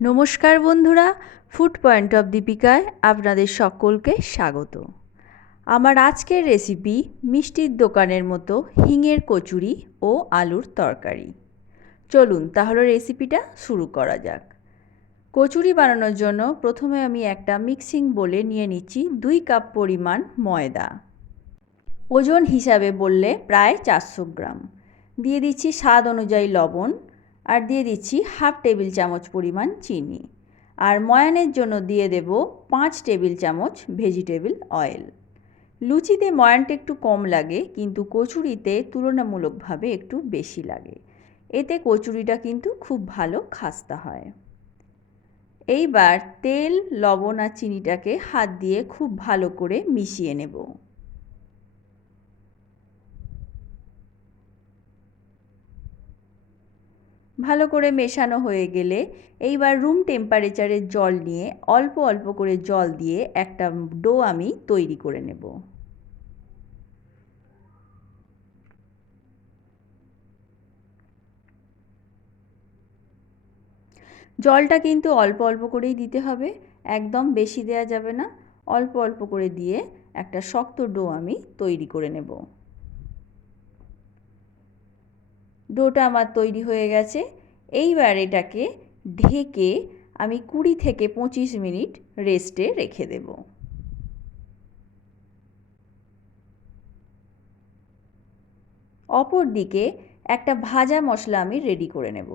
নমস্কার বন্ধুরা, food point of দীপিকায় আপনাদের সকলকে স্বাগত। আমার আজকের রেসিপি মিষ্টির দোকানের মতো হিঙের কচুরি ও আলুর তরকারি। চলুন তাহলে রেসিপিটা শুরু করা যাক। কচুরি বানানোর জন্য প্রথমে আমি একটা মিক্সিং বোলে নিয়ে নিচ্ছি 2 কাপ পরিমাণ ময়দা। ওজন হিসাবে বললে প্রায় 400 গ্রাম। দিয়ে দিচ্ছি স্বাদ অনুযায়ী লবণ, আর দিয়ে দিচ্ছি হাফ টেবিল চামচ পরিমাণ চিনি, আর ময়ানের জন্য দিয়ে দেব 5 টেবিল চামচ ভেজিটেবল অয়েল। লুচিতে ময়ানটা একটু কম লাগে, কিন্তু কচুরিতে তুলনামূলকভাবে একটু বেশি লাগে। এতে কচুরিটা কিন্তু খুব ভালো খাস্তা হয়। এইবার তেল, লবণ আর চিনিটাকে হাত দিয়ে খুব ভালো করে মিশিয়ে নেব। ভালো করে মেশানো হয়ে গেলে এইবার রুম টেম্পারেচারের জল নিয়ে অল্প অল্প করে জল দিয়ে একটা ডো আমি তৈরি করে নেব। জলটা কিন্তু অল্প অল্প করেই দিতে হবে, একদম বেশি দেওয়া যাবে না। অল্প অল্প করে দিয়ে একটা শক্ত ডো আমি তৈরি করে নেব। ডোটা আমার তৈরি হয়ে গেছে। এইবার এটাকে ঢেকে আমি 20 থেকে 25 মিনিট রেস্টে রেখে দেব। অপর দিকে একটা ভাজা মশলা আমি রেডি করে নেব।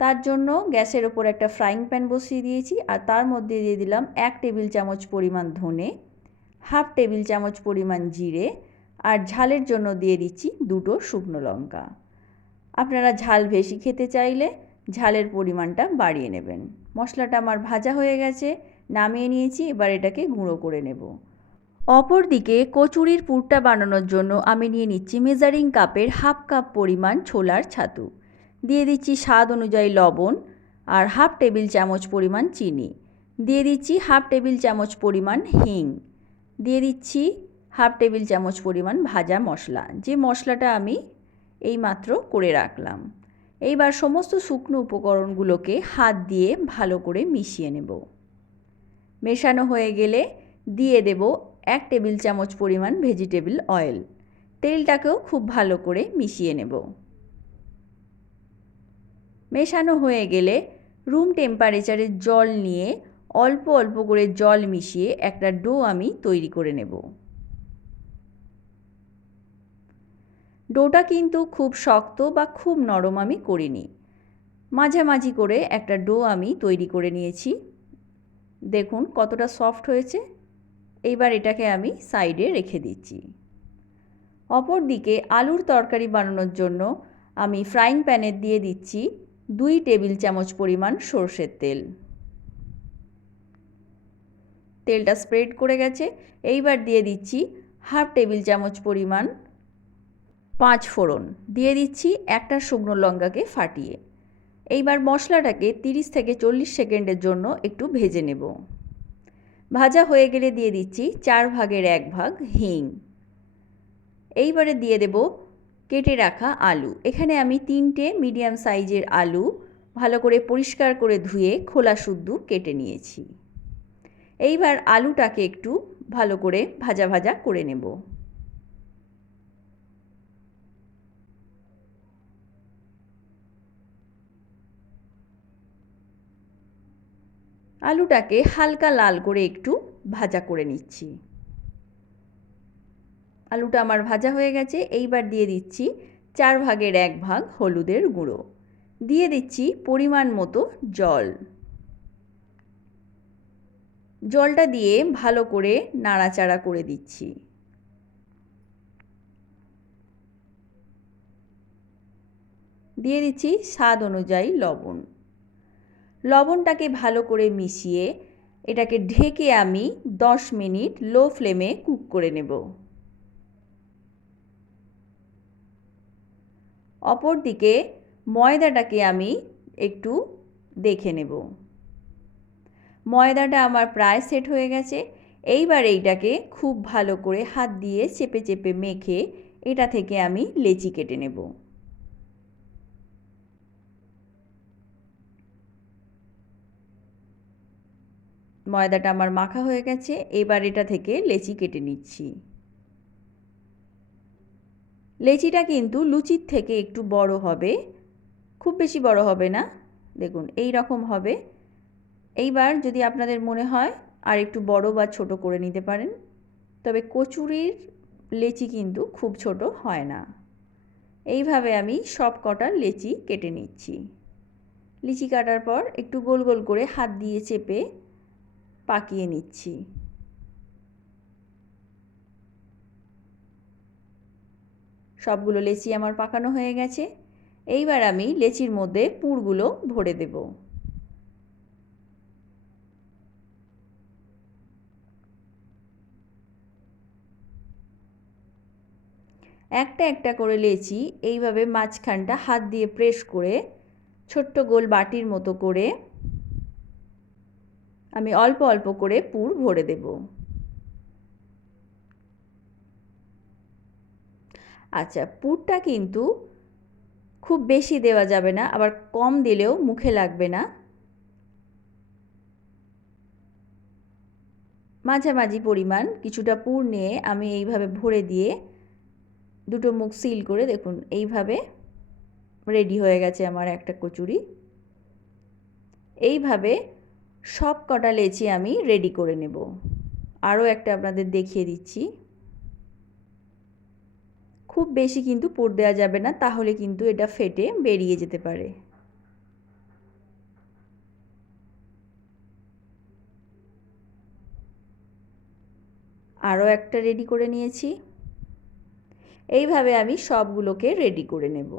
তার জন্য গ্যাসের ওপর একটা ফ্রাইং প্যান বসিয়ে দিয়েছি, আর তার মধ্যে দিয়ে দিলাম 1 টেবিল চামচ পরিমাণ ধনে, হাফ টেবিল চামচ পরিমাণ জিরে, আর ঝালের জন্য দিয়ে দিচ্ছি 2টো শুকনো লঙ্কা। আপনারা ঝাল বেশি খেতে চাইলে ঝালের পরিমাণটা বাড়িয়ে নেবেন। মশলাটা আমার ভাজা হয়ে গেছে, নামিয়ে নিয়েছি। এবার এটাকে গুঁড়ো করে নেব। অপর দিকে কচুরির পুরটা বানানোর জন্য আমি নিয়ে নিচ্ছি মেজারিং কাপের হাফ কাপ পরিমাণ ছোলার ছাতু। দিয়ে দিচ্ছি স্বাদ অনুযায়ী লবণ, আর হাফ টেবিল চামচ পরিমাণ চিনি। দিয়ে দিচ্ছি হাফ টেবিল চামচ পরিমাণ হিং। দিয়ে দিচ্ছি হাফ টেবিল চামচ পরিমাণ ভাজা মশলা, যে মশলাটা আমি এইমাত্র করে রাখলাম। এইবার সমস্ত শুকনো উপকরণগুলোকে হাত দিয়ে ভালো করে মিশিয়ে নেব। মেশানো হয়ে গেলে দিয়ে দেব 1 টেবিল চামচ পরিমাণ ভেজিটেবল অয়েল। তেলটাকেও খুব ভালো করে মিশিয়ে নেব। মেশানো হয়ে গেলে রুম টেম্পারেচারের জল নিয়ে অল্প অল্প করে জল মিশিয়ে একটা ডো আমি তৈরি করে নেব। ডোটা কিন্তু খুব শক্ত বা খুব নরম আমি করিনি, মাঝামাঝি করে একটা ডো আমি তৈরি করে নিয়েছি। দেখুন কতটা সফট হয়েছে। এইবার এটাকে আমি সাইডে রেখে দিচ্ছি। অপর দিকে আলুর তরকারি বানানোর জন্য আমি ফ্রাইং প্যানে দিয়ে দিচ্ছি 2 টেবিল চামচ পরিমাণ সরষের তেল। তেলটা স্প্রেড করে গেছে। এইবার দিয়ে দিচ্ছি হাফ টেবিল চামচ পরিমাণ 5 ফোড়ন। দিয়ে দিচ্ছি একটা শুকনো লঙ্কাকে ফাটিয়ে। এইবার মশলাটাকে 30 থেকে 40 সেকেন্ডের জন্য একটু ভেজে নেব। ভাজা হয়ে গেলে দিয়ে দিচ্ছি 4 ভাগের 1 ভাগ হিং। এইবারে দিয়ে দেব কেটে রাখা আলু। এখানে আমি 3টে মিডিয়াম সাইজের আলু ভালো করে পরিষ্কার করে ধুয়ে খোলা শুদ্ধ কেটে নিয়েছি। এইবার আলুটাকে একটু ভালো করে ভাজা ভাজা করে নেব। আলুটাকে হালকা লাল করে একটু ভাজা করে নিচ্ছি। আলুটা আমার ভাজা হয়ে গেছে। এইবার দিয়ে দিচ্ছি 4 ভাগের 1 ভাগ হলুদের গুঁড়ো। দিয়ে দিচ্ছি পরিমাণ মতো জল। জলটা দিয়ে ভালো করে নাড়াচাড়া করে দিচ্ছি। দিয়ে দিচ্ছি স্বাদ অনুযায়ী লবণ। লবণটাকে ভালো করে মিশিয়ে এটাকে ঢেকে আমি 10 মিনিট লো ফ্লেমে কুক করে নেব। অপর দিকে ময়দাটাকে আমি একটু দেখে নেব। ময়দাটা আমার প্রায় সেট হয়ে গেছে। এইবার এইটাকে খুব ভালো করে হাত দিয়ে চেপে চেপে মেখে এটা থেকে আমি লেচি কেটে নেব। ময়দাটা আমার মাখা হয়ে গেছে। এবার এটা থেকে লেচি কেটে নিচ্ছি। লেচিটা কিন্তু লুচির থেকে একটু বড় হবে, খুব বেশি বড় হবে না। দেখুন এই রকম হবে। এইবার যদি আপনাদের মনে হয় আর একটু বড় বা ছোট করে নিতে পারেন, তবে কচুরির লেচি কিন্তু খুব ছোট হয় না। এইভাবে আমি সব কটা লেচি কেটে নিচ্ছি। লিচি কাটার পর একটু গোল গোল করে হাত দিয়ে চেপে পাকিয়ে নিচ্ছি। সবগুলো লেচি আমার পাকানো হয়ে গেছে। এইবার আমি লেচির মধ্যে পুরগুলো ভরে দেব। একটা একটা করে লেচি এইভাবে মাঝখানটা হাত দিয়ে প্রেস করে ছোট্ট গোল বাটির মতো করে আমি অল্প অল্প করে পুর ভরে দেব। আচ্ছা, পুরটা কিন্তু খুব বেশি দেওয়া যাবে না, আবার কম দিলেও মুখে লাগবে না। মাঝামাঝি পরিমাণ কিছুটা পুর নিয়ে আমি এইভাবে ভরে দিয়ে দুটো মুখ সিল করে দেখুন এইভাবে রেডি হয়ে গেছে আমার একটা কচুরি। এইভাবে সব কটা লেচি আমি রেডি করে নেব। আরও একটা আপনাদের দেখিয়ে দিচ্ছি। খুব বেশি কিন্তু পুর দেওয়া যাবে না, তাহলে কিন্তু এটা ফেটে বেরিয়ে যেতে পারে। আরও একটা রেডি করে নিয়েছি। এইভাবে আমি সবগুলোকে রেডি করে নেব।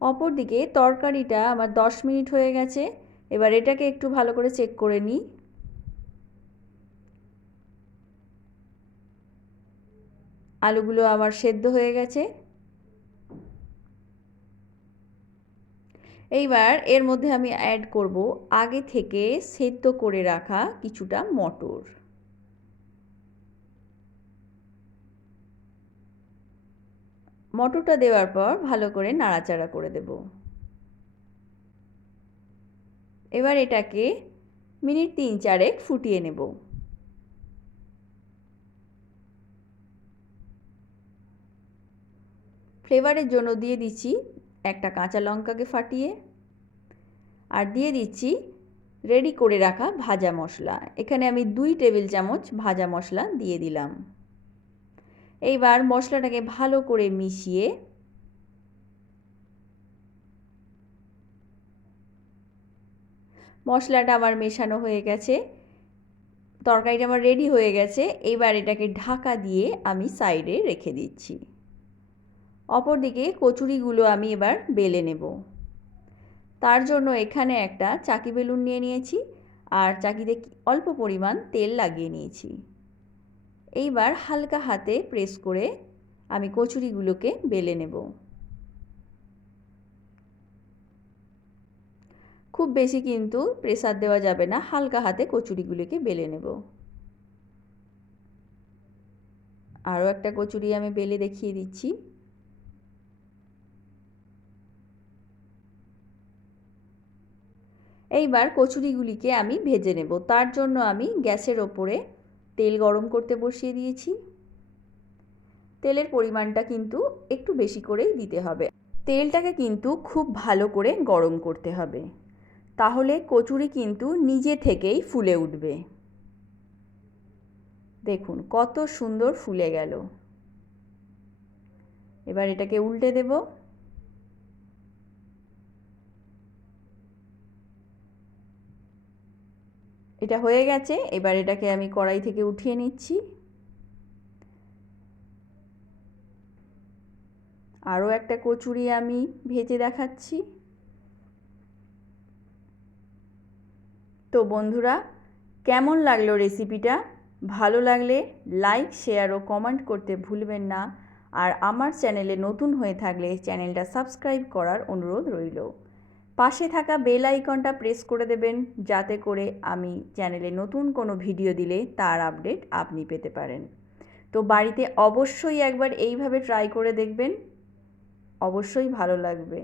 অপরদিকে তরকারিটা আমার 10 মিনিট হয়ে গেছে। এবার এটাকে একটু ভালো করে চেক করে নিই। আলুগুলো আমার সেদ্ধ হয়ে গেছে। এইবার এর মধ্যে আমি অ্যাড করব আগে থেকে সেদ্ধ করে রাখা কিছুটা মটর। মটরটা দেওয়ার পর ভালো করে নাড়াচাড়া করে দেব। এবার এটাকে মিনিট 3-4 ফুটিয়ে নেব। ফ্লেভারের জন্য দিয়ে দিচ্ছি একটা কাঁচা লঙ্কাকে ফাটিয়ে, আর দিয়ে দিচ্ছি রেডি করে রাখা ভাজা মশলা। এখানে আমি 2 টেবিল চামচ ভাজা মশলা দিয়ে দিলাম। এইবার মশলাটাকে ভালো করে মিশিয়ে মশলাটা আমার মেশানো হয়ে গেছে, তরকারিটা আমার রেডি হয়ে গেছে। এইবার এটাকে ঢাকা দিয়ে আমি সাইডে রেখে দিচ্ছি। অপরদিকে কচুরিগুলো আমি এবার বেলে নেব। তার জন্য এখানে একটা চাকি বেলুন নিয়ে নিয়েছি আর চাকিতে অল্প পরিমাণ তেল লাগিয়ে নিয়েছি। এইবার হালকা হাতে প্রেস করে আমি কচুরিগুলোকে বেলে নেব। খুব বেশি কিন্তু প্রেসার দেওয়া যাবে না, হালকা হাতে কচুরিগুলোকে বেলে নেব। আরও একটা কচুরি আমি বেলে দেখিয়ে দিচ্ছি। এইবার কচুরিগুলিকে আমি ভেজে নেব। তার জন্য আমি গ্যাসের ওপরে তেল গরম করতে বসিয়ে দিয়েছি। তেলের পরিমাণটা কিন্তু একটু বেশি করেই দিতে হবে। তেলটাকে কিন্তু খুব ভালো করে গরম করতে হবে, তাহলে কচুরি কিন্তু নিজে থেকেই ফুলে উঠবে। দেখুন কত সুন্দর ফুলে গেল। এবার এটাকে উল্টে দেব। এটা হয়ে গেছে। এবার এটাকে আমি কড়াই থেকে উঠিয়ে নিচ্ছি। আরও একটা কচুরি আমি ভেজে দেখাচ্ছি। তো বন্ধুরা, কেমন লাগলো রেসিপিটা? ভালো লাগলে লাইক, শেয়ার ও কমেন্ট করতে ভুলবেন না। আর আমার চ্যানেলে নতুন হয়ে থাকলে চ্যানেলটা সাবস্ক্রাইব করার অনুরোধ রইল। পাশে থাকা বেল আইকনটা প্রেস করে দেবেন, যাতে করে আমি চ্যানেলে নতুন কোনো ভিডিও দিলে তার আপডেট আপনি পেতে পারেন। তো বাড়িতে অবশ্যই একবার এইভাবে ট্রাই করে দেখবেন, অবশ্যই ভালো লাগবে।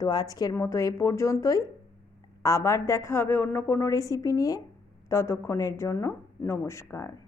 তো আজকের মতো এ পর্যন্তই। আবার দেখা হবে অন্য কোনো রেসিপি নিয়ে। ততক্ষণের জন্য নমস্কার।